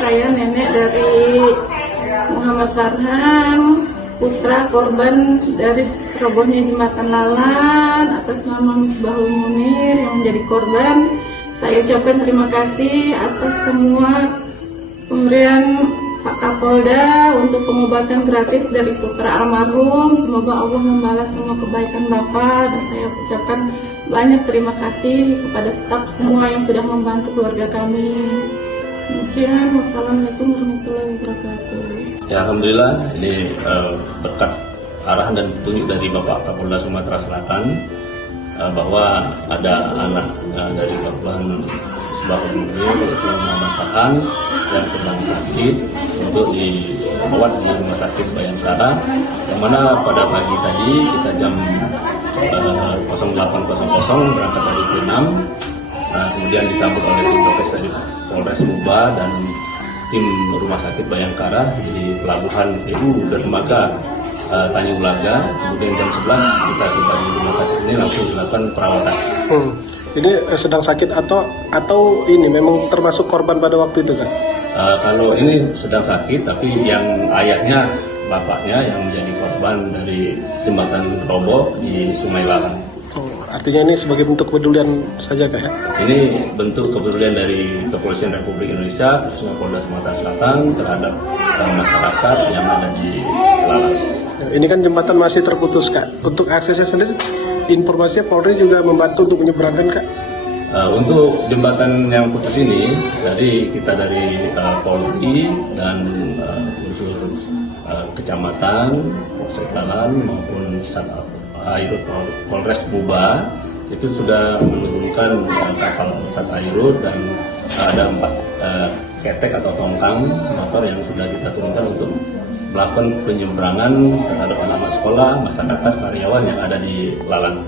saya nenek dari Muhammad Farhan, putra korban dari robohnya jembatan Lalan, atas nama Misbahul Munir yang menjadi korban. Saya ucapkan terima kasih atas semua pemberian Pak Kapolda untuk pengobatan gratis dari putra almarhum. Semoga Allah membalas semua kebaikan Bapak, dan saya ucapkan banyak terima kasih kepada staf semua yang sudah membantu keluarga kami. Demikian, wassalamualaikum warahmatullahi wabarakatuh. Ya, alhamdulillah ini berkat arahan dan petunjuk dari Bapak Kapolda Sumatera Selatan bahwa ada anak dari korban Misbahul Munir yaitu Muhammad Farhan yang sedang sakit untuk dirawat di Rumah Sakit Bayangkara, yang mana pada pagi tadi kita jam 08.00 berangkat dari P6, kemudian disambut oleh tim dokes dari Polres Muba dan tim Rumah Sakit Bayangkara di Pelabuhan PU Dermaga Tanjung Belaga. Kemudian jam 11 kita tiba di rumah sakit ini, langsung dilakukan perawatan. Ini sedang sakit atau ini memang termasuk korban pada waktu itu kan? Kalau ini sedang sakit, tapi yang ayahnya, bapaknya yang menjadi korban dari jembatan roboh di Sungai Lalan. Artinya ini sebagai bentuk kepedulian saja kak ya? Ini bentuk kepedulian dari Kepolisian Republik Indonesia, khususnya Polda Sumatera Selatan terhadap masyarakat yang ada di Lalan. Ini kan jembatan masih terputus kak. Untuk aksesnya sendiri, informasinya Polri juga membantu untuk menyeberangkan kak? Untuk jembatan yang putus ini, kita dari Polri dan unsur kecamatan, Polsek Lalan maupun Airut Polres Muba itu sudah menurunkan kapal Sat Airut, dan ada 4 ketek atau tongkang motor yang sudah kita turunkan untuk melakukan penyeberangan terhadap anak-anak sekolah, masyarakat, karyawan yang ada di Lalan.